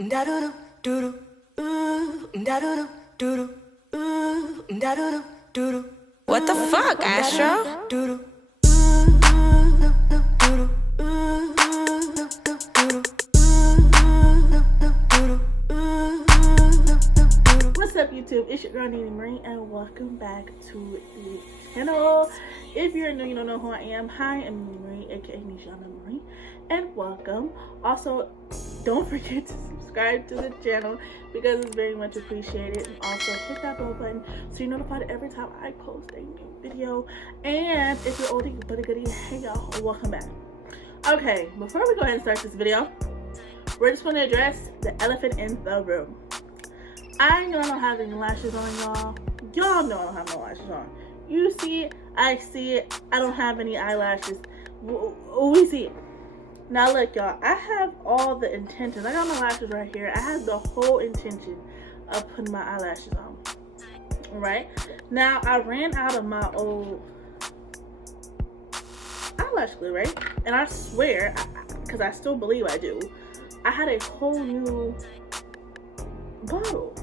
What the fuck, Astro? What's up, YouTube? It's your girl Nene Marie, and welcome back to the channel. If you're new, you don't know who I am. Hi, I'm Nene Marie, aka Nijana Marie, and welcome. Also, don't forget to subscribe to the channel because it's very much appreciated. And also hit that bell button so you're notified every time I post a new video. And if you're oldie but a goodie, hey y'all, welcome back. Okay, before we go ahead and start this video, we're just going to address the elephant in the room. I know I don't have any lashes on, y'all. Y'all know I don't have no lashes on. You see it, I see it. I don't have any eyelashes. We see it. Now look, y'all, I have all the intentions. I got my lashes right here. I have the whole intention of putting my eyelashes on. Alright? Now, I ran out of my old eyelash glue, right? And I swear, because I still believe I do, I had a whole new bottle.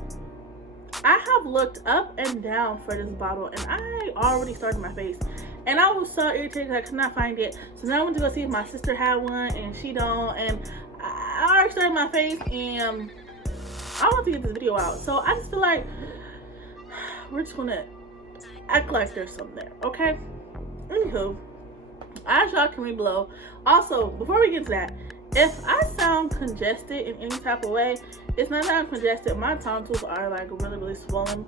I have looked up and down for this bottle, and I already started my face, and I was so irritated I could not find it. So now I went to go see if my sister had one, and she don't, and I already started my face, and I want to get this video out. So I just feel like we're just gonna act like there's something there, okay? Anywho, as y'all can read below. Also, before we get to that, if I sound congested in any type of way, it's not that I'm congested. My tonsils are like really swollen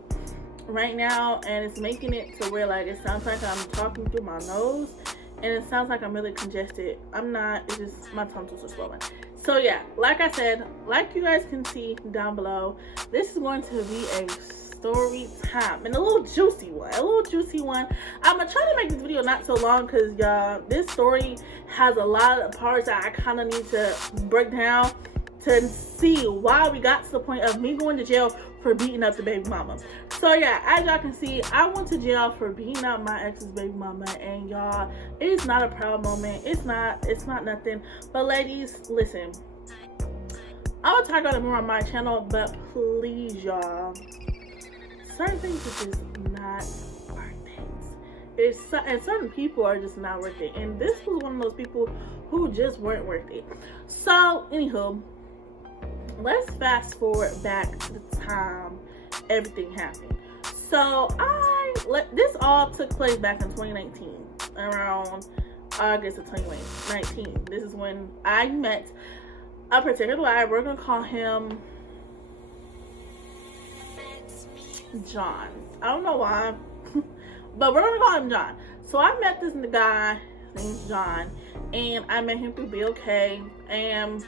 right now, and it's making it to where like it sounds like I'm talking through my nose, and it sounds like I'm really congested. I'm not. It's just my tonsils are swollen. So yeah, like I said, like you guys can see down below, this is going to be a story time, and a little juicy one. I'm gonna try to make this video not so long because y'all, this story has a lot of parts that I kind of need to break down to see why we got to the point of me going to jail for beating up the baby mama. So yeah, as y'all can see, I went to jail for beating up my ex's baby mama, and y'all, it is not a proud moment. It's not nothing. But ladies, listen, I'm gonna talk about it more on my channel, but please y'all, certain things are just not worth it. And certain people are just not worth it, and this was one of those people who just weren't worth it. So anywho, let's fast forward back to the time everything happened. So this all took place back in 2019, around August of 2019. This is when I met a particular guy. We're gonna call him John. I don't know why, but we're gonna call him John. So I met this guy named John, and I met him through BOK, and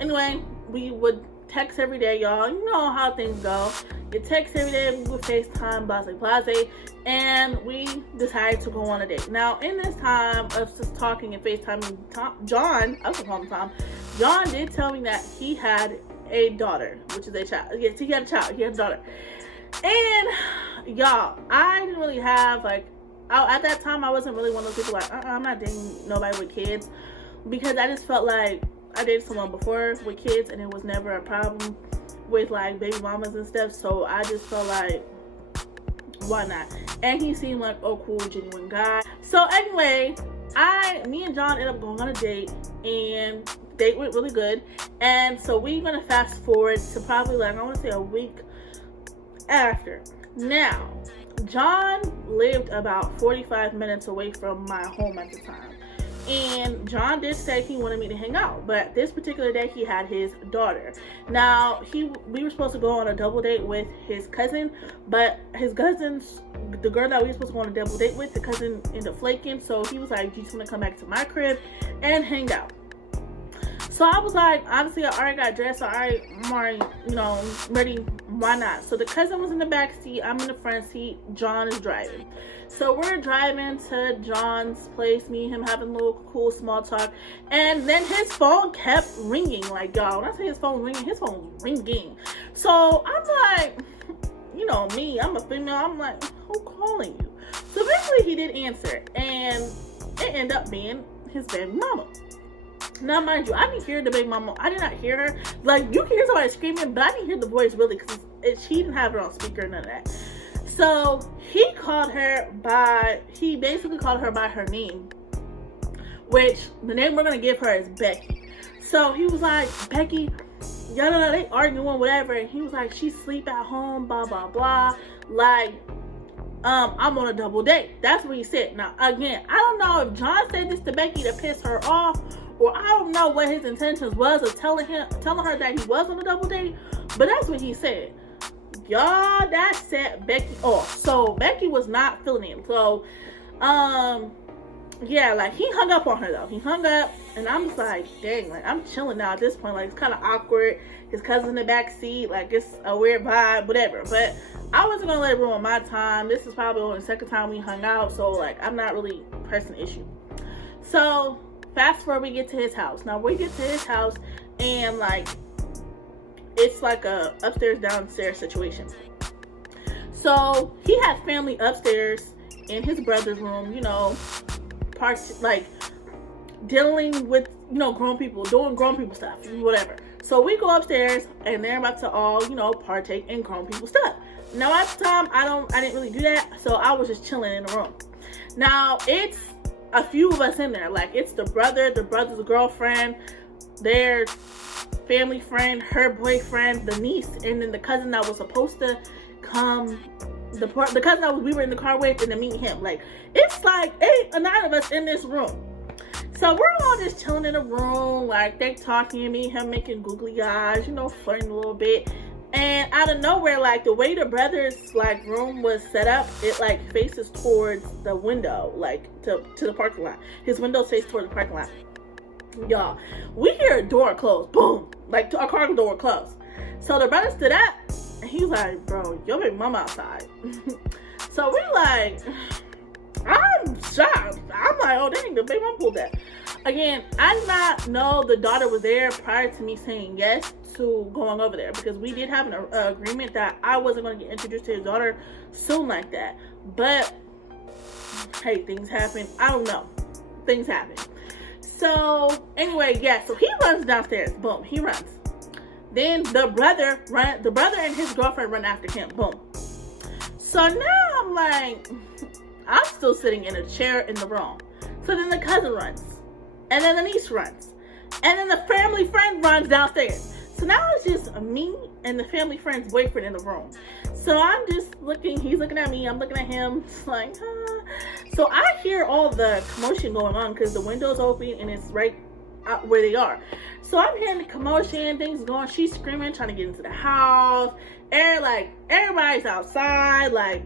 anyway, we would text every day, y'all. You know how things go. You text every day, we would FaceTime, blase, and we decided to go on a date. Now, in this time of just talking and FaceTiming, John, I was gonna call him Tom, John did tell me that he had a daughter, which is a child. Yes, he had a child. He had a daughter. And y'all, I didn't really have like, at that time I wasn't really one of those people like, I'm not dating nobody with kids, because I just felt like I dated someone before with kids, and it was never a problem with like baby mamas and stuff. So I just felt like, why not? And he seemed like a cool, genuine guy. So anyway, me and John ended up going on a date, and date went really good. And so we're gonna fast forward to probably like, I want to say a week after. Now, John lived about 45 minutes away from my home at the time, and John did say he wanted me to hang out, but this particular day he had his daughter. Now we were supposed to go on a double date with his cousin, but his cousins, the girl that we were supposed to go on a double date with, the cousin ended up flaking. So he was like, you just want to come back to my crib and hang out. So I was like, honestly, I already got dressed, so I'm already, ready. Why not? So the cousin was in the back seat, I'm in the front seat, John is driving. So we're driving to John's place, me and him having a little cool small talk, and then his phone kept ringing. Like, y'all, when I say his phone ringing, his phone was ringing. So I'm like, you know me, I'm a female, I'm like, who calling you? So eventually he did answer, and it ended up being his baby mama. Now, mind you, I didn't hear the baby mama. I did not hear her. Like, you can hear somebody screaming, but I didn't hear the voice really because she didn't have it on speaker, none of that. So he basically called her by her name, which the name we're going to give her is Becky. So he was like, Becky, yada, they arguing, whatever. And he was like, she sleep at home, blah, blah, blah. Like, I'm on a double date. That's what he said. Now, again, I don't know if John said this to Becky to piss her off, or I don't know what his intentions was of telling her that he was on a double date, but that's what he said. Y'all, that set Becky off. So Becky was not feeling him. So, yeah, like, he hung up on her though. He hung up, and I'm just like, dang, like, I'm chilling now at this point. Like, it's kind of awkward. His cousin in the back seat, like, it's a weird vibe, whatever. But I wasn't gonna let it ruin my time. This is probably only the second time we hung out, so like, I'm not really pressing the issue. So fast forward, we get to his house. Now we get to his house, and like, it's like a upstairs downstairs situation. So he had family upstairs in his brother's room, you know, like dealing with, you know, grown people, doing grown people stuff, whatever. So we go upstairs, and they're about to all, you know, partake in grown people stuff. Now at the time, I didn't really do that, so I was just chilling in the room. Now it's a few of us in there. Like, it's the brother's girlfriend, their family friend, her boyfriend, the niece, and then the cousin that was supposed to come, the cousin that we were in the car with, and then meet him. Like, it's like 8 or 9 of us in this room. So we're all just chilling in the room, like, they talking to me, him making googly eyes, you know, flirting a little bit. And out of nowhere, like, the way the brother's, like, room was set up, it, like, faces towards the window, like, to the parking lot. His window faces towards the parking lot. Y'all, we hear a door close, boom, like, a car door close. So the brother stood up, and he was like, bro, your baby mama outside. So we like, I'm shocked. I'm like, oh dang, the baby mama pulled that. Again, I did not know the daughter was there prior to me saying yes to going over there, because we did have an agreement that I wasn't going to get introduced to his daughter soon like that. But hey, things happen. I don't know. Things happen. So anyway, yeah, so he runs downstairs. Boom, he runs. Then the brother and his girlfriend run after him. Boom. So now I'm like, I'm still sitting in a chair in the room. So then the cousin runs. And then the niece runs. And then the family friend runs downstairs. So now it's just me and the family friend's boyfriend in the room. So I'm just looking, he's looking at me, I'm looking at him, it's like, So I hear all the commotion going on because the window's open and it's right out where they are. So I'm hearing the commotion, things going, she's screaming, trying to get into the house. Everybody's outside, like,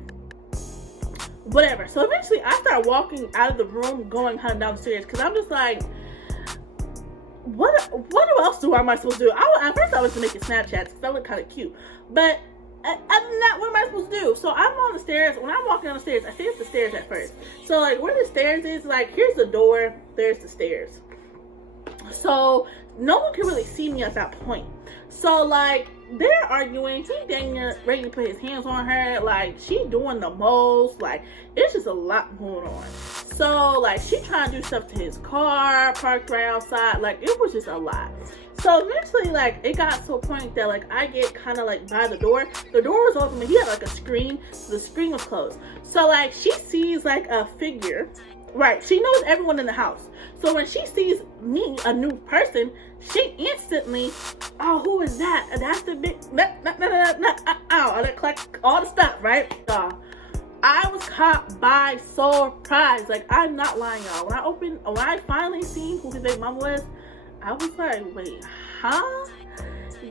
whatever. So eventually I start walking out of the room, going kind of downstairs, because I'm just like, what else am I supposed to do? At first I was making Snapchats because that looked kind of cute, but other than that, what am I supposed to do? So I'm on the stairs. When I'm walking down the stairs, I stay up the stairs at first. So like where the stairs is, like here's the door, there's the stairs. So no one can really see me at that point. So like they're arguing, he dang near ready to put his hands on her, like she doing the most, like it's just a lot going on. So like she trying to do stuff to his car, parked right outside, like it was just a lot. So eventually, like, it got to a point that, like, I get kind of, like, by the door. The door was open, but he had, like, a screen. So the screen was closed. So, like, she sees, like, a figure. Right. She knows everyone in the house. So when she sees me, a new person, she instantly, oh, who is that? That's the big, all the stuff, right? I was caught by surprise. Like, I'm not lying, y'all. When I finally seen who his big mom was, I was like, wait, huh?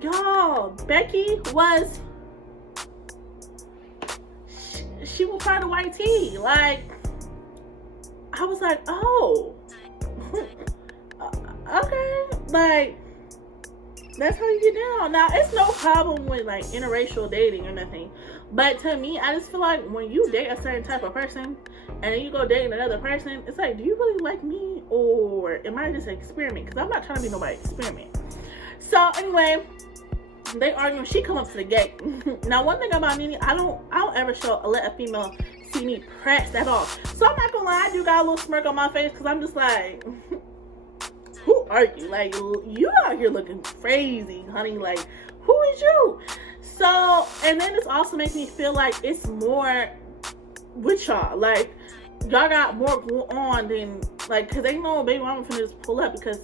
Y'all, Becky was, she was part of white tea. Like, I was like, oh, okay. Like, that's how you get down. Now, it's no problem with, like, interracial dating or nothing. But to me, I just feel like when you date a certain type of person and then you go dating another person, it's like, do you really like me or am I just an experiment? Because I'm not trying to be nobody's experiment. So anyway, they arguing. She come up to the gate. Now, one thing about me, I don't ever let a female see me pressed at all. So I'm not gonna lie, I do got a little smirk on my face because I'm just like, who argue. Like, you out here looking crazy, honey. Like, who is you? So, and then this also makes me feel like it's more with y'all. Like, y'all got more going on than, like, because they know baby mama finna just pull up because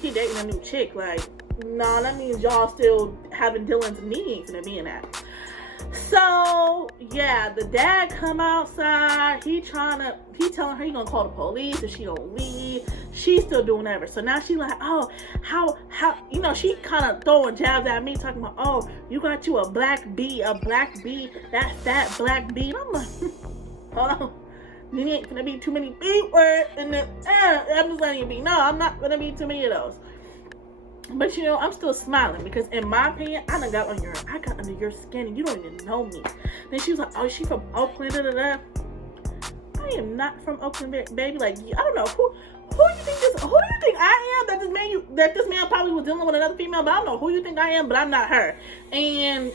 he dating a new chick. Like, nah, that means y'all still having Dylan's and he ain't finna be in that. So, yeah, the dad come outside. He telling her he gonna call the police if she don't leave. She's still doing whatever. So now she like, oh, how, you know, she kind of throwing jabs at me, talking about, oh, you got you a black bee, that fat black bee. And I'm like, hold on. You ain't gonna be too many B words. And then, I'm just letting you be. No, I'm not gonna be too many of those. But you know, I'm still smiling because in my opinion, I got under your skin and you don't even know me. Then she was like, oh, she from Oakland, da da da. I am not from Oakland, baby. Like, I don't know who do you think I am that this man probably was dealing with another female, but I don't know who you think I am, but I'm not her. And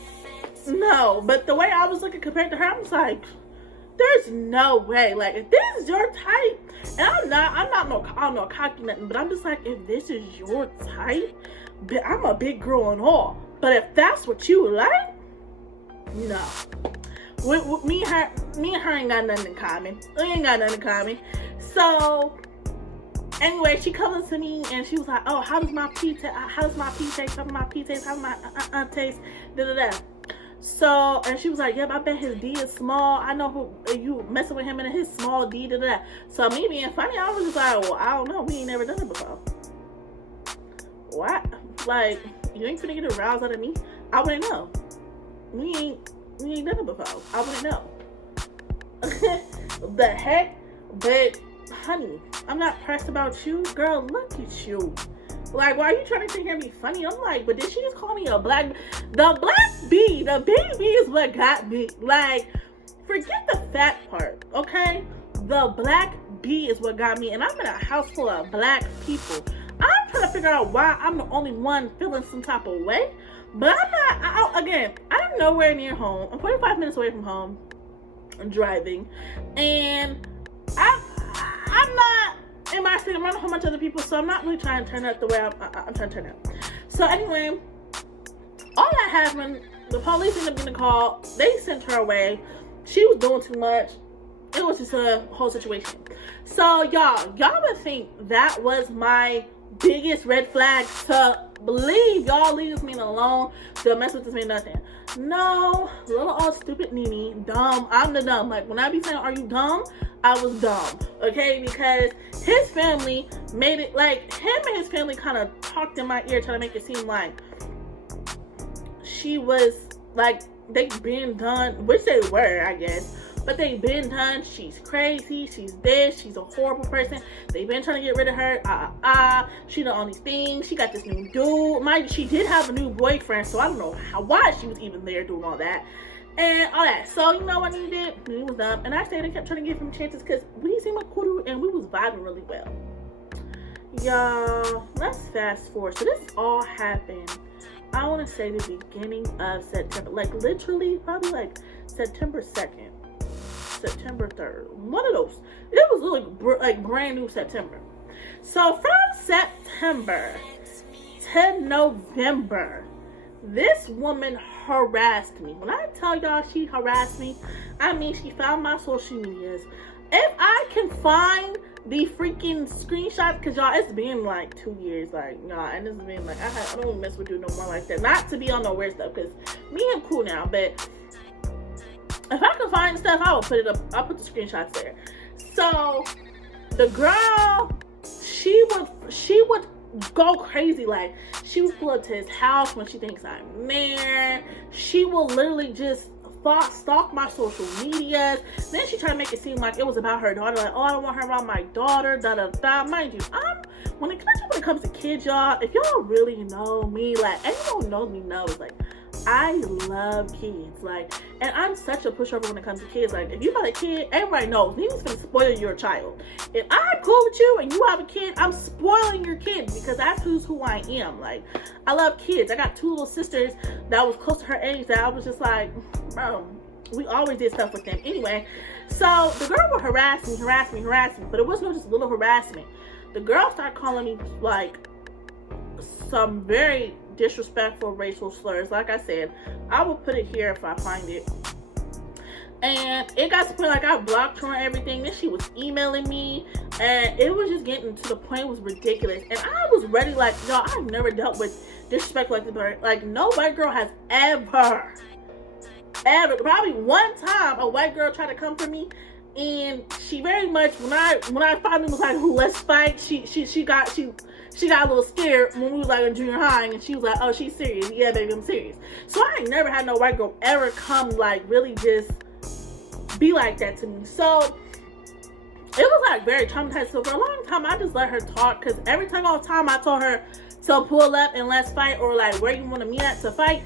no, but the way I was looking compared to her, I was like, there's no way. Like, if this is your type, and I'm not no cocky nothing, but I'm just like, if this is your type, I'm a big girl and all. But if that's what you like, no. With me and her ain't got nothing in common. We ain't got nothing in common. So anyway, she comes to me and she was like, oh, how does my pee taste? How does my pee taste? How does my pee taste? How does my taste? Da da da. So, and she was like, yep, I bet his D is small. I know who you messing with him and his small D, da da. So me being funny, I was just like, well, I don't know. We ain't never done it before. What? Like, you ain't finna get aroused out of me? I wouldn't know. We ain't done it before. I wouldn't know. The heck? But, honey, I'm not pressed about you. Girl, look at you. Like, why are you trying to sit here and be funny? I'm like, but did she just call me a black? The black bee, the baby is what got me. Like, forget the fat part, okay? The black bee is what got me. And I'm in a house full of black people. I'm trying to figure out why I'm the only one feeling some type of way. But I'm not, I'm nowhere near home. I'm 45 minutes away from home. I'm driving. And I'm not in my city. I'm around a whole bunch of other people, so I'm not really trying to turn out the way I'm trying to turn out. So anyway, all that happened, the police ended up getting a call. They sent her away. She was doing too much. It was just a whole situation. So y'all would think that was my biggest red flag to believe y'all leave this man alone, to mess with this man, nothing. No, little old stupid Nene, dumb. I'm the dumb. Like, when I be saying, are you dumb? I was dumb, okay? Because his family made it, like, him and his family kind of talked in my ear, trying to make it seem like she was, like, they been done, which they were, I guess. But they been done. She's crazy. She's this. She's a horrible person. They've been trying to get rid of her. She done all these things. She got this new dude. She did have a new boyfriend, so I don't know why she was even there doing all that. And all that. So, you know what he did? He was dumb. And I stayed and kept trying to give him chances because we seemed like cool and we was vibing really well. Y'all, let's fast forward. So this all happened, I want to say the beginning of September. Like, literally, probably like September 2nd. September 3rd, one of those. It was like brand new September. So from September to November, this woman harassed me. When I tell y'all she harassed me, I mean she found my social medias. If I can find the freaking screenshots, because y'all, it's been like 2 years, like, y'all, and it's been like, I don't even mess with you no more like that. Not to be on no weird stuff, because me and cool now, but if I can find stuff, I will put it up. I'll put the screenshots there. So the girl, she would go crazy. Like, she would pull up to his house when she thinks I'm there. She will literally just stalk my social medias. Then she tried to make it seem like it was about her daughter. Like, oh, I don't want her around my daughter. Da da da. Mind you, especially when it comes to kids, y'all. If y'all really know me, like, anyone who knows me knows, like, I love kids, like, and I'm such a pushover when it comes to kids. Like, if you got a kid, everybody knows Nina's gonna spoil your child. If I'm cool with you and you have a kid, I'm spoiling your kid because that's who I am. Like, I love kids. I got 2 little sisters that was close to her age that I was just like, bro, we always did stuff with them. Anyway, so the girl would harass me, but it wasn't just little harassment. The girl started calling me, like, some very disrespectful racial slurs. Like I said, I will put it here if I find it. And it got to the point like I blocked her and everything. Then she was emailing me, and it was just getting to the point it was ridiculous. And I was ready, like, yo, I've never dealt with disrespect like this. Like, no white girl has ever, probably one time a white girl tried to come for me, and she very much, when I finally was like, let's fight, she got a little scared when we was like in junior high, and she was like, oh, she's serious. Yeah, baby, I'm serious. So I ain't never had no white girl ever come like really just be like that to me. So it was like very traumatized. So for a long time I just let her talk, because every time I told her to pull up and let's fight, or like where you want to meet at to fight,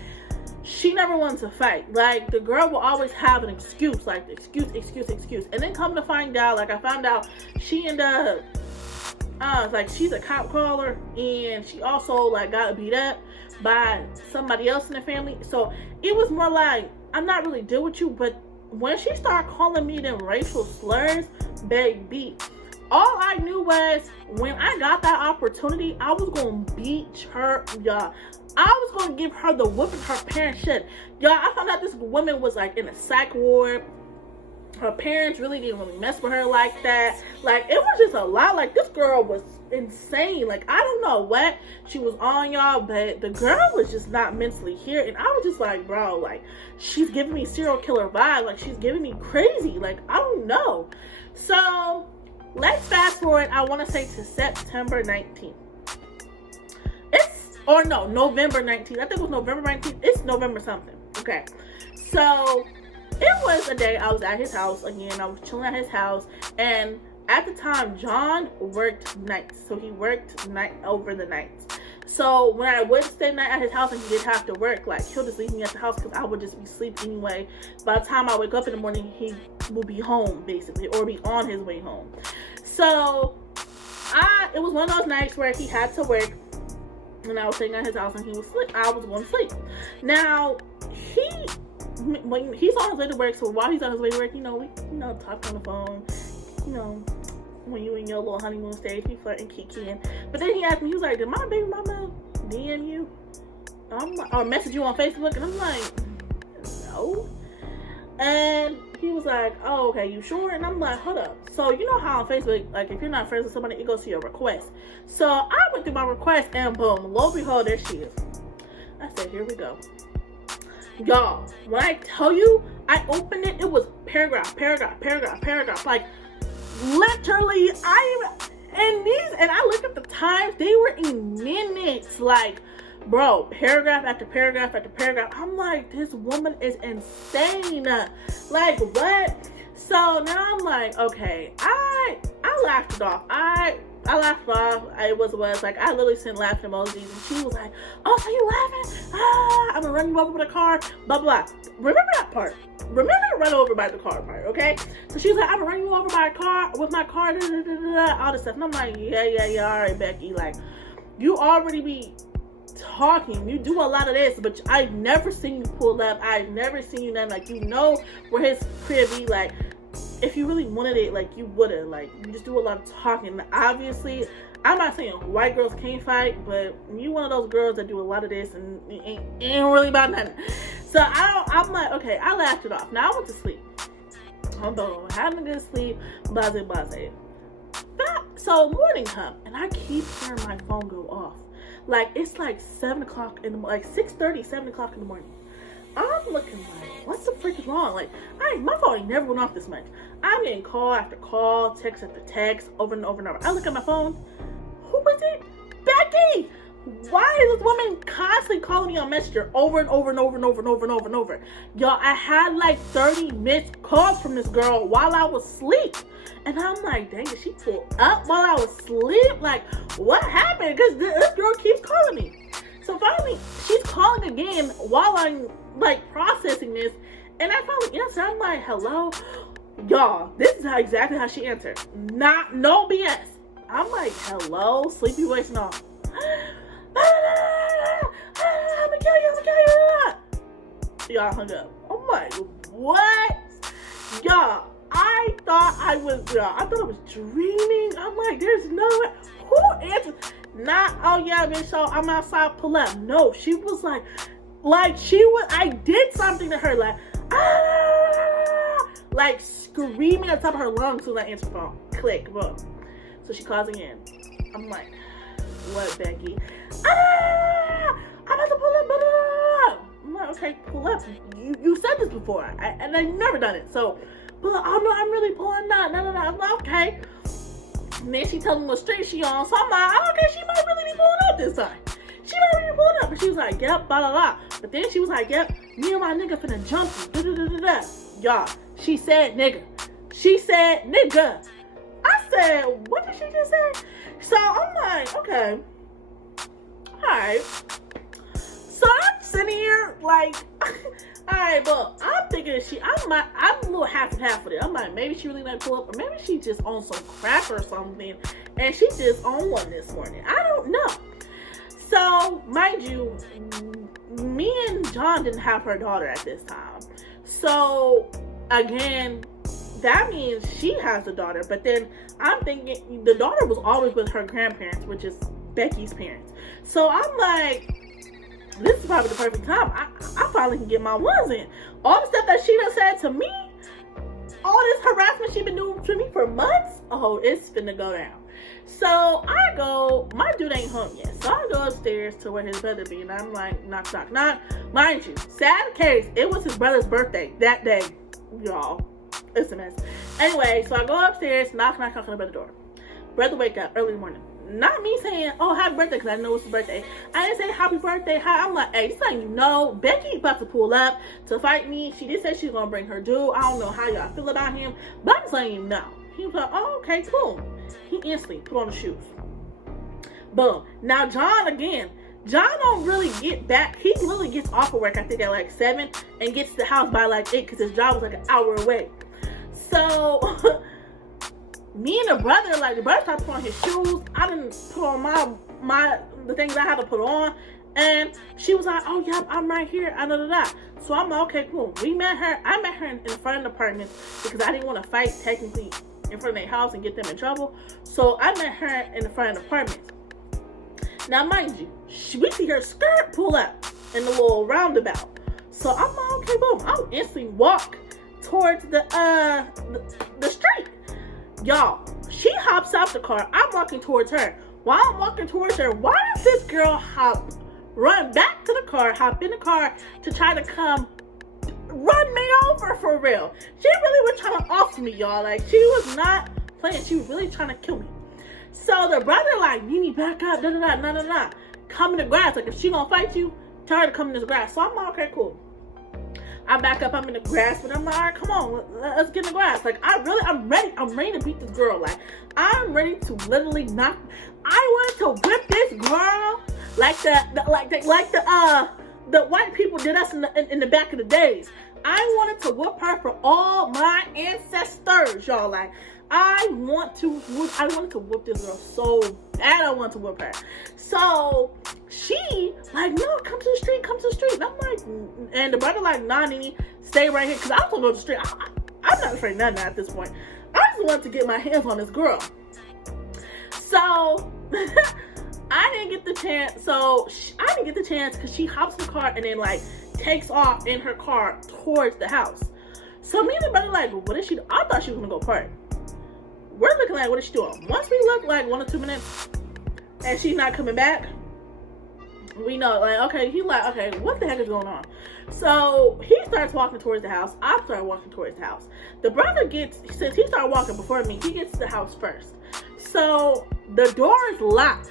she never wanted to fight. Like, the girl will always have an excuse, like excuse. And then come to find out, like I found out she ended up like she's a cop caller, and she also like got beat up by somebody else in the family. So it was more like, I'm not really deal with you. But when she started calling me them racial slurs, baby, all I knew was when I got that opportunity, I was gonna beat her, y'all. I was gonna give her the whooping her parents should. Y'all, I found out this woman was like in a psych ward. Her parents really didn't really mess with her like that. Like, it was just a lot. Like, this girl was insane. Like, I don't know what she was on, y'all, but the girl was just not mentally here. And I was just like, bro, like, she's giving me serial killer vibe. Like, she's giving me crazy. Like, I don't know. So let's fast forward, I want to say, to September 19th. November 19th. I think it was November 19th. It's November something. Okay. So it was a day I was at his house again. I was chilling at his house, and at the time, John worked nights. So he worked over the nights. So when I would stay night at his house and he did have to work, like, he'll just leave me at the house because I would just be asleep anyway. By the time I wake up in the morning, he will be home, basically, or be on his way home. So it was one of those nights where he had to work, and I was sitting at his house and I was going to sleep. Now, when he's on his way to work, so while he's on his way to work, we talk on the phone, when you in your little honeymoon stage, we flirting, kikiing. But then he asked me, he was like, did my baby mama DM you? Or message you on Facebook? And I'm like, no. And he was like, oh, okay, you sure? And I'm like, hold up. So you know how on Facebook, like, if you're not friends with somebody, it goes to your request. So I went through my request, and boom, lo and behold, there she is. I said, here we go. Y'all, when I tell you, I opened it, it was paragraph. Like, literally, and I looked at the times, they were in minutes. Like, bro, paragraph after paragraph after paragraph. I'm like, this woman is insane. Like, what? So now I'm like, okay, I laughed it off. I laughed it off. It was like, I literally sent laughing emojis, and she was like, oh, so you laughing? I'm gonna run you over with a car, blah, blah. Remember that part. Remember to run over by the car part, okay? So she was like, I'm gonna run you over by a car, with my car, all this stuff. And I'm like, yeah, all right, Becky. Like, you already be talking. You do a lot of this, but I've never seen you pull up. I've never seen you nothing. Like, where his crib be. Like, if you really wanted it, like, you would've. Like, you just do a lot of talking. Obviously, I'm not saying white girls can't fight, but you one of those girls that do a lot of this and it ain't really about nothing. So I'm like, okay, I laughed it off. Now I went to sleep. I'm having a good sleep, blase. So morning come, and I keep hearing my phone go off. Like, it's like 7 o'clock in the morning, like 6:30, 7 o'clock in the morning. I'm looking like, what the frick is wrong? Like, my phone ain't never went off this much. I'm getting call after call, text after text, over and over and over. I look at my phone. Who is it? Becky! Why is this woman constantly calling me on Messenger over and over and over and over and over and over and over? Y'all, I had like 30 missed calls from this girl while I was asleep. And I'm like, dang, did she pull up while I was asleep? Like, what happened? Because this girl keeps calling me. So finally, she's calling again while I'm like processing this. And I finally answer. I'm like, hello? Y'all, this is exactly how she answered. No BS. I'm like, hello? Sleepy voice and all. I'm gonna kill you. Y'all hung up. I'm like, what? Y'all, I thought I was dreaming. I'm like, there's no way. Who answered? Not, oh yeah, bitch, so I'm outside, pull up. No, she was like I did something to her, like, ah, like screaming at the top of her lungs to that answer phone. Click, boom. So she calls again. I'm like, what, Becky? Ah, I'm about to pull up, blah, blah, blah. I'm like, okay, pull up. You said this before, and I've never done it. So, pull up. Oh no, I'm really pulling up. No. I'm like, okay. And then she tells me what street she on. So I'm like, oh, okay, she might really be pulling up this time. She might really be pulling up. And she was like, yep, blah, blah, blah. But then she was like, yep, me and my nigga finna jump you. Da, da, da, da, da. Y'all, she said nigga. She said nigga. I said, what did she just say? So I'm like, okay. Alright. So I'm sitting here like, alright, but I'm thinking I'm a little half and half with it. I'm like, maybe she really didn't pull up, or maybe she just on some crap or something, and she just on one this morning. I don't know. So, mind you, me and John didn't have her daughter at this time. So, again, that means she has a daughter. But then I'm thinking the daughter was always with her grandparents, which is Becky's parents. So I'm like, this is probably the perfect time. I finally can get my ones in. All the stuff that she done said to me, all this harassment she been doing to me for months, oh, it's finna go down. So I go, my dude ain't home yet. So I go upstairs to where his brother be, and I'm like, knock, knock, knock. Mind you, sad case, it was his brother's birthday that day, y'all. It's a mess. Anyway, so I go upstairs, knock, knock, knock on the brother door. Brother wake up early in the morning. Not me saying, oh, happy birthday, because I know it's his birthday. I didn't say happy birthday. Hi. I'm like, hey, just letting you know, Becky about to pull up to fight me. She did say she's going to bring her dude. I don't know how y'all feel about him, but I'm just letting you know. He was like, oh, okay, cool. He instantly put on the shoes. Boom. Now, John don't really get back. He literally gets off of work, I think, at like 7 and gets to the house by like 8 because his job was like an hour away. So, me and the brother started putting on his shoes. I didn't put on the things I had to put on. And she was like, oh, yep, I'm right here. So I'm like, okay, cool. I met her in front of the apartment because I didn't want to fight technically in front of their house and get them in trouble. So I met her in the front of the apartment. Now, mind you, we see her skirt pull up in the little roundabout. So I'm like, okay, boom. I'll instantly walk towards the street. Y'all, she hops out the car. I'm walking towards her. While I'm walking towards her, why does this girl run back to the car, hop in the car to try to come run me over for real? She really was trying to off me, y'all. Like, she was not playing. She was really trying to kill me. So the brother like, Nene, back up, nah. Come in the grass. Like, if she gonna fight you, tell her to come in this grass. So I'm like, okay, cool. I back up, I'm in the grass, but I'm like, all right, come on, let's get in the grass. Like, I'm ready to beat this girl. Like, I'm ready to literally knock. I wanted to whip this girl like the white people did us in the back of the days. I wanted to whoop her for all my ancestors, y'all. Like, I wanted to whoop this girl so bad. I wanted to whoop her. So she like, no, come to the street. And I'm like, and the brother like, nah, Nene, stay right here, because I was gonna go to the street. I'm not afraid of nothing at this point. I just wanted to get my hands on this girl. So I didn't get the chance because she hops in the car and then like takes off in her car towards the house. So me and the brother like, what is she? I thought she was gonna go park. We're looking like, what is she doing? Once we look like 1 or 2 minutes and she's not coming back, we know, like, okay, he's like, okay, what the heck is going on? So he starts walking towards the house. I start walking towards the house. The brother since he started walking before me, he gets to the house first. So the door is locked,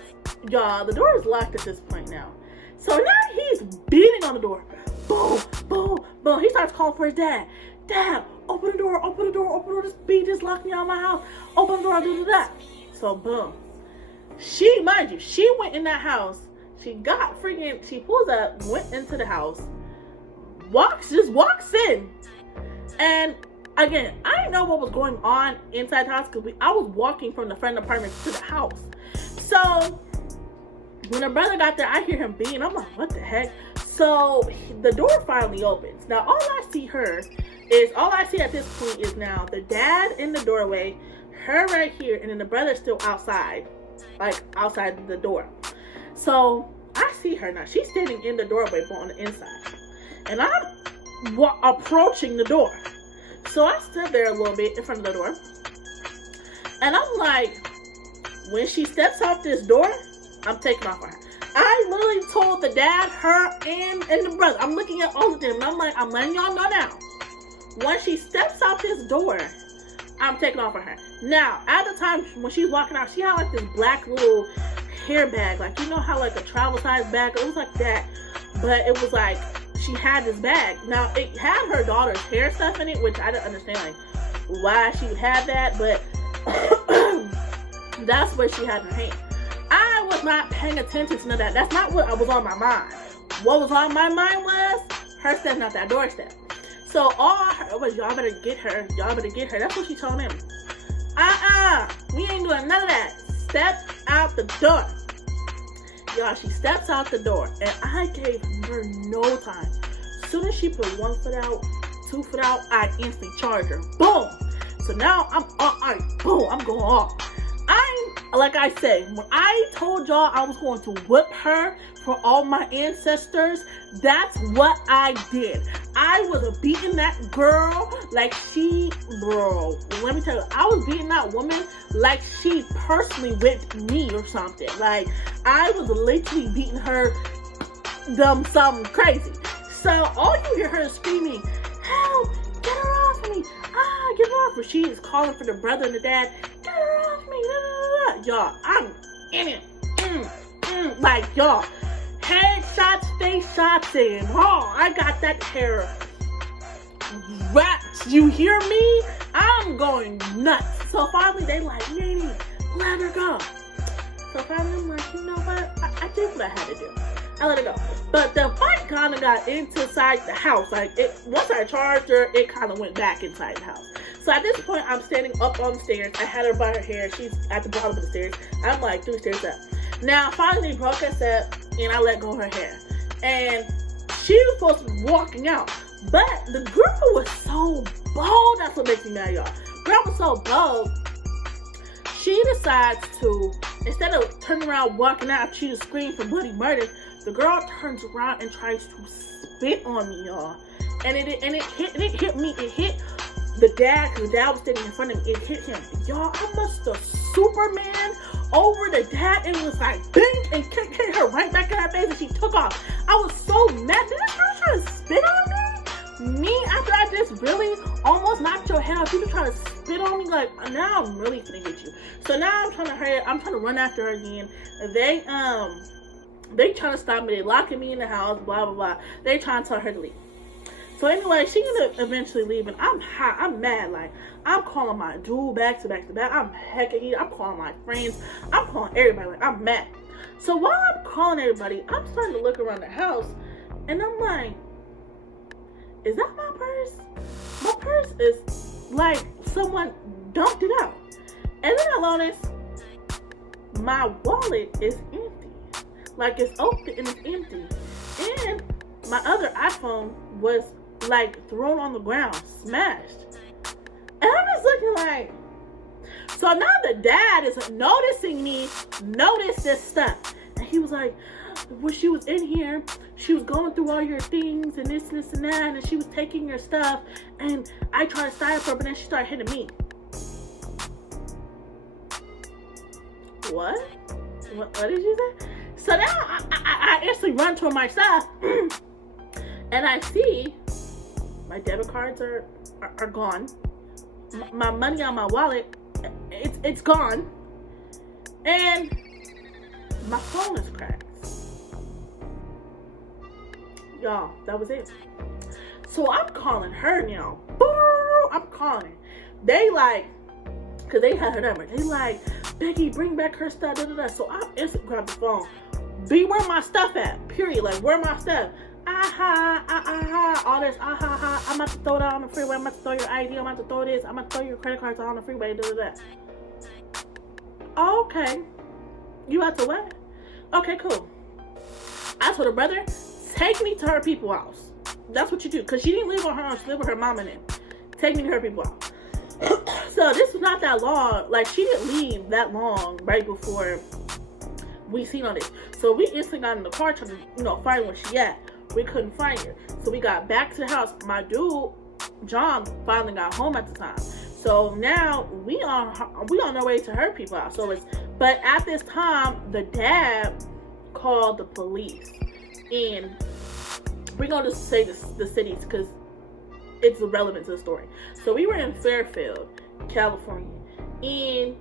y'all. The door is locked at this point now. So now he's beating on the door. Boom, boom, boom. He starts calling for his dad. Dad, open the door, this beat just locked me out of my house. Open the door, do that. So boom. She went in that house. She pulls up, went into the house, walks in. And again, I didn't know what was going on inside the house because I was walking from the front apartment to the house. So when the brother got there, I hear him beating. I'm like, what the heck? So the door finally opens. Now all I see at this point is now the dad in the doorway, her right here, and then the brother still outside. like outside the door. So I see her now. She's standing in the doorway, but on the inside, and I'm approaching the door. So I stood there a little bit in front of the door, and I'm like, when she steps out this door, I'm taking off her. I literally told the dad, her, and the brother. I'm looking at all of them, and I'm like, I'm letting y'all know now. When she steps out this door, I'm taking off of her. Now, at the time when she's walking out, she had like this black little hair bag. Like, you know how like a travel size bag? It was like that. But it was like, she had this bag. Now, it had her daughter's hair stuff in it, which I didn't understand like why she would have that. But that's where she had her hand. I was not paying attention to that. That's not what was on my mind. What was on my mind was her stepping out that doorstep. So all I heard was, y'all better get her. Y'all better get her. That's what she told him. We ain't doing none of that. Step out the door. Y'all, she steps out the door. And I gave her no time. As soon as she put 1 foot out, 2 foot out, I instantly charged her. Boom. So now I'm going off. Like I said, when I told y'all I was going to whip her for all my ancestors, that's what I did. I was beating that girl like bro, let me tell you, I was beating that woman like she personally whipped me or something. Like, I was literally beating her something crazy. So all you hear her screaming, help, get her off me, get her off me. She is calling for the brother and the dad, get her off me, y'all, I'm in it, like, y'all, headshots, face shots, and I got that hair wrapped, you hear me? I'm going nuts. So finally they like, Nene, let her go. So finally I'm like, you know what, I did what I had to do. I let it go. But the fight kind of got inside the house. Like, once I charged her, it kind of went back inside the house. So at this point, I'm standing up on the stairs. I had her by her hair. She's at the bottom of the stairs. I'm like 3 stairs up. Now, finally, broke us up, and I let go of her hair. And she was supposed to be walking out. But the girl was so bold. That's what makes me mad, y'all. Girl was so bold. She decides to, instead of turning around walking out, she just screamed for bloody murder. The girl turns around and tries to spit on me, y'all. And it hit me. It hit the dad, because the dad was standing in front of me. It hit him. Y'all, I must have Superman over the dad and was like, bing, and hit her right back in her face, and she took off. I was so mad. Did this girl try to spit on me? Me, after I just really almost knocked your head off, you trying to spit on me? Like, now I'm really gonna get you. So now I'm trying to hurry. I'm trying to run after her again. They trying to stop me. They locking me in the house, blah, blah, blah. They trying to tell her to leave. So anyway, she ended up eventually leaving. I'm hot. I'm mad. Like, I'm calling my dude back to back to back. I'm heckin' heated. I'm calling my friends. I'm calling everybody. Like, I'm mad. So while I'm calling everybody, I'm starting to look around the house. And I'm like, is that my purse? My purse is like someone dumped it out. And then I noticed my wallet is empty. Like, it's open and it's empty. And my other iPhone was like thrown on the ground, smashed. And I'm just looking like, so now the dad is noticing me notice this stuff. And he was like, when she was in here, she was going through all your things and this and that, and she was taking your stuff, and I tried to stop her, but then she started hitting me. What did you say? So now I instantly run to my stuff, and I see my debit cards are gone. My money on my wallet, it's gone, and my phone is cracked. Y'all, that was it. So I'm calling her now. I'm calling. They like, cause they had her number. They like, Becky, bring back her stuff. Da, da, da. So I instantly grabbed the phone. B, where my stuff at? Period. Like, where my stuff? All this. I'm about to throw it out on the freeway. I'm about to throw your ID. I'm about to throw this. I'm about to throw your credit cards out on the freeway. Da, da, da. Okay. You about to what? Okay, cool. I told her brother, take me to her people's house. That's what you do. Because she didn't live on her own. She lived with her mom and them. Take me to her people's house. So this was not that long. Like, she didn't leave that long right before we seen on it. So we instantly got in the car trying to, find where she at. We couldn't find her. So we got back to the house. My dude, John, finally got home at the time. So now we on our way to her people house. But at this time, the dad called the police. And we're going to say the cities because it's relevant to the story. So we were in Fairfield, California. And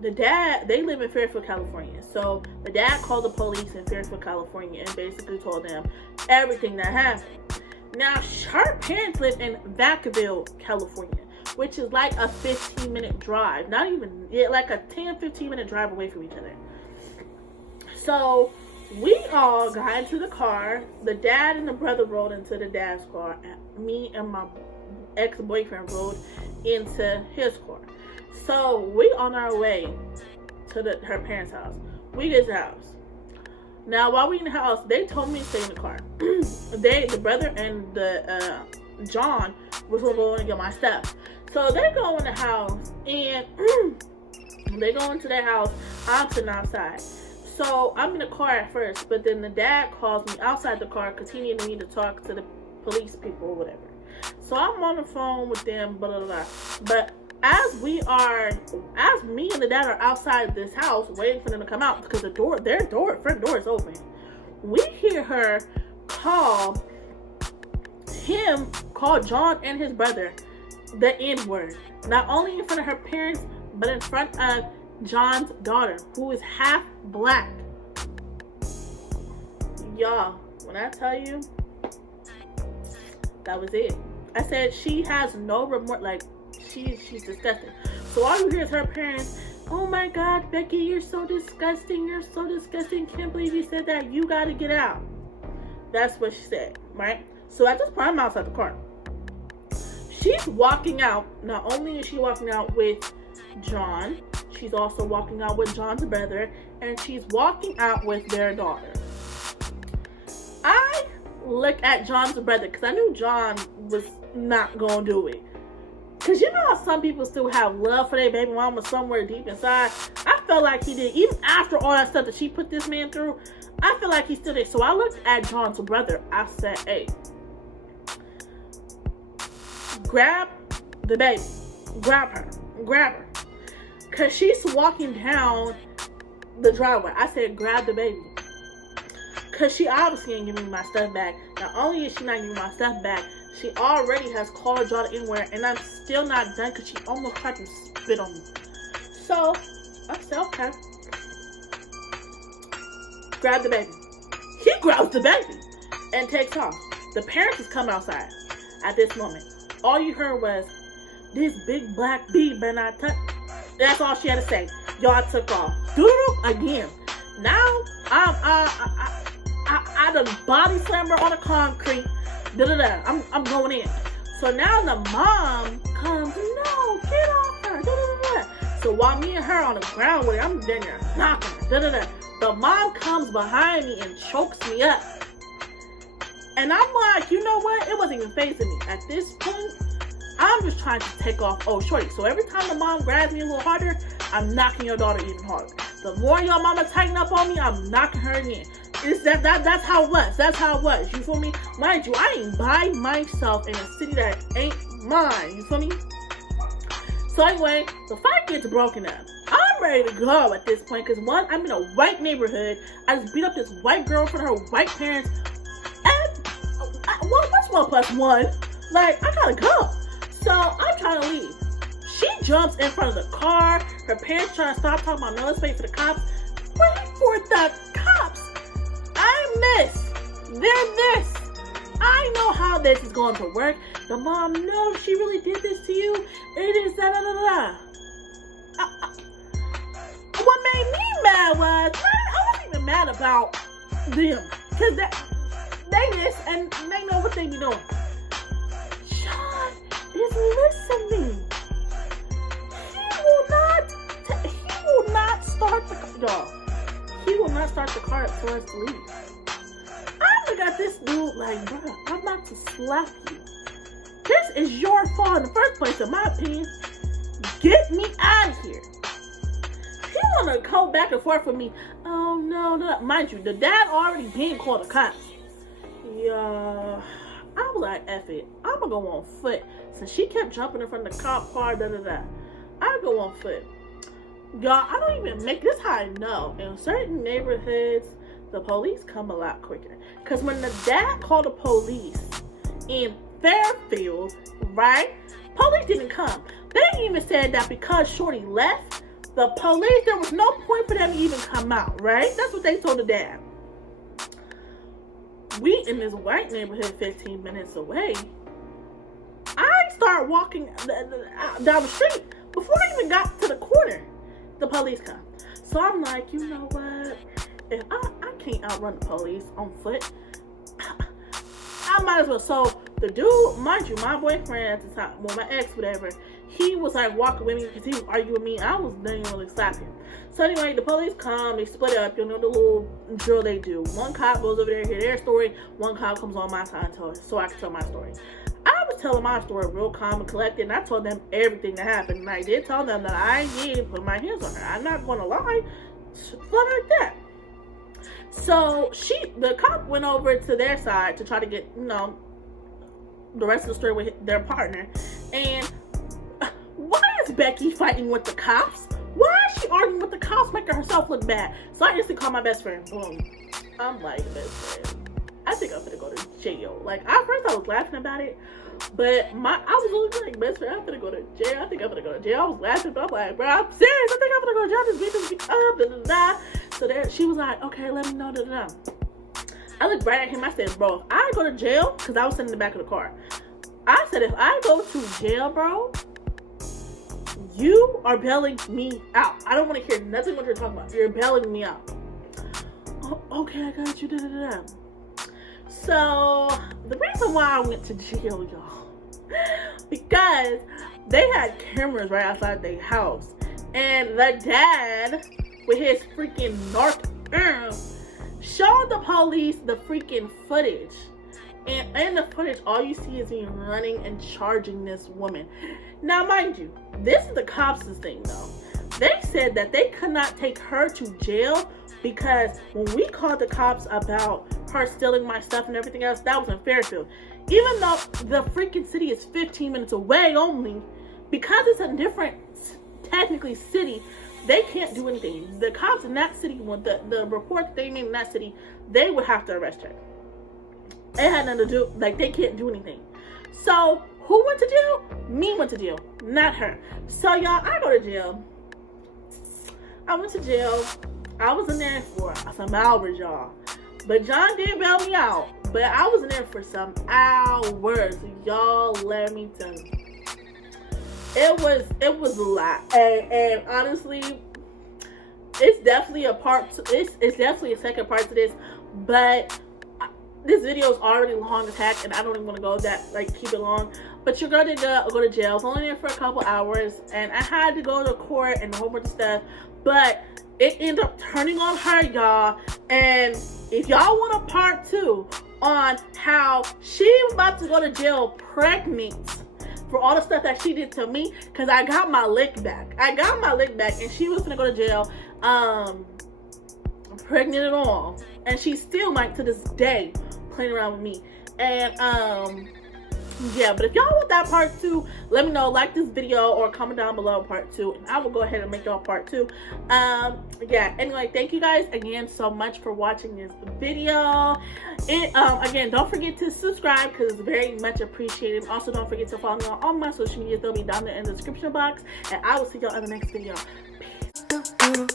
the dad, they live in Fairfield, California. So the dad called the police in Fairfield, California, and basically told them everything that happened. Now, her parents live in Vacaville, California, which is like a 15-minute drive. Not even, like a 10-15-minute drive away from each other. So we all got into the car. The dad and the brother rolled into the dad's car. And me and my ex-boyfriend rolled into his car. So we on our way to her parents' house. We get to the house. Now, while we in the house, they told me to stay in the car. The brother and the John was going to go and get my stuff. So they go in the house, and they go into their house. I'm sitting outside. So I'm in the car at first, but then the dad calls me outside the car because he needed me to talk to the police people or whatever. So I'm on the phone with them, blah, blah, blah. But as me and the dad are outside this house waiting for them to come out because their front door is open, we hear her call John and his brother the N-word, not only in front of her parents but in front of John's daughter, who is half black. Y'all, when I tell you, that was it. I said she has no remorse. Like, she's disgusting. So all you hear is her parents, "Oh my God, Becky, you're so disgusting. You're so disgusting. Can't believe you said that. You gotta get out." That's what she said, right? So at this point, I'm outside the car. She's walking out. Not only is she walking out with John, she's also walking out with John's brother, and she's walking out with their daughter. I look at John's brother because I knew John was not gonna do it. Because you know how some people still have love for their baby mama somewhere deep inside? I felt like he did. Even after all that stuff that she put this man through, I feel like he still did. So I looked at John's brother. I said, "Hey, grab the baby. Grab her. Because she's walking down the driveway." I said, "Grab the baby." Because she obviously ain't giving me my stuff back. Not only is she not giving my stuff back, she already has called John anywhere, and I'm still not done because she almost tried to spit on me. So I said, "Okay, grab the baby." He grabs the baby and takes off. The parents has come outside at this moment. All you heard was, "This big black bee better not touch." That's all she had to say. Y'all took off. Doodle again. Now I done body slammed her on the concrete. I'm going in. So now the mom comes, "No, get off her." So while me and her on the ground with her, I'm down there knocking her. The mom comes behind me and chokes me up. And I'm like, you know what? It wasn't even fazing me. At this point, I'm just trying to take off old shorty. So every time the mom grabs me a little harder, I'm knocking your daughter even harder. The more your mama tighten up on me, I'm knocking her again. That's how it was. That's how it was. You feel me? Mind you, I ain't by myself in a city that ain't mine. You feel me? So anyway, the fight gets broken up. I'm ready to go at this point because one, I'm in a white neighborhood. I just beat up this white girl in front of her white parents. And what's 1 + 1? Like, I gotta go. So I'm trying to leave. She jumps in front of the car. Her parents trying to stop talking about, "No, let's wait for the cops." Wait for the cops. I miss. They're this. I know how this is going to work. The mom, "No, she really did this to you. It is da da da da." What made me mad was, I wasn't even mad about them. Because they miss and they know what they be doing. John is listening. He will not start the car. Dog. He will not start the car for us to leave. I look at this dude like, "Bro, I'm about to slap you. This is your fault in the first place, in my opinion. Get me out of here." He wanna go back and forth with me. Oh no, no. Mind you, the dad already been called the cops. Yeah. I was like, F it. I'm gonna go on foot. Since she kept jumping in front of the cop car, I go on foot. Y'all, I don't even make this how I know. In certain neighborhoods, the police come a lot quicker. Because when the dad called the police in Fairfield, right? Police didn't come. They even said that because Shorty left, the police, there was no point for them to even come out, right? That's what they told the dad. We in this white neighborhood 15 minutes away. I start walking down the street. Before I even got to the corner, the police come. So I'm like, you know what? If I can't outrun the police on foot, I might as well. So the dude, mind you, my boyfriend at the time, well, my ex, whatever, he was like walking with me because he was arguing with me. I was didn't really stop him. So anyway, the police come, they split up. You know the little drill they do. One cop goes over there, hear their story. One cop comes on my side and tell so I can tell my story. I was telling my story real calm and collected, and I told them everything that happened. And I did tell them that I did put my hands on her. I'm not going to lie, something like that. So the cop went over to their side to try to get, you know, the rest of the story with their partner. And why is Becky fighting with the cops? Why is she arguing with the cops, making herself look bad? So I instantly called my best friend. Boom. I'm like, best friend, I think I'm gonna go to jail. Like, at first I was laughing about it, but I was looking like, best friend, I'm gonna go to jail. I think I'm gonna go to jail. I was laughing, but I'm like, bro, I'm serious. I think I'm gonna go to jail. Just beat this bitch up, da da da. So there, she was like, okay, let me know, da da da. I looked right at him. I said, bro, if I go to jail, because I was sitting in the back of the car. I said, if I go to jail, bro, you are bailing me out. I don't want to hear nothing what you're talking about. You're bailing me out. Oh, okay, I got you. Da, da, da, da. So the reason why I went to jail, y'all, because they had cameras right outside their house, and the dad with his freaking narc showed the police the freaking footage. And in the footage, all you see is me running and charging this woman. Now, mind you, this is the cops' thing, though. They said that they could not take her to jail because when we called the cops about her stealing my stuff and everything else, that was in Fairfield. Even though the freaking city is 15 minutes away only, because it's a different, technically, city, they can't do anything. The cops in that city, the report that they made in that city, they would have to arrest her. It had nothing to do, like, they can't do anything. So, who went to jail? Me went to jail, not her. So, y'all, I go to jail. I went to jail. I was in there for some hours, y'all. But John did bail me out. But I was in there for some hours. Y'all, let me tell you. It was a lot. And honestly, it's definitely a part to, it's definitely a second part to this. But this video is already long as heck, and I don't even want to go that, like, keep it long. But your girl did go to jail. I was only there for a couple hours, and I had to go to court and a whole bunch of stuff. But it ended up turning on her, y'all. And if y'all want a part 2 on how she was about to go to jail pregnant for all the stuff that she did to me, because I got my lick back. And she was gonna go to jail, pregnant and all. And she's still, like, to this day, playing around with me. And yeah, but if y'all want that part 2, let me know. Like this video or comment down below part 2, and I will go ahead and make y'all part 2. Yeah, anyway, thank you guys again so much for watching this video. Again, don't forget to subscribe because it's very much appreciated. Also, don't forget to follow me on all my social media. They'll be down there in the description box, and I will see y'all in the next video. Peace.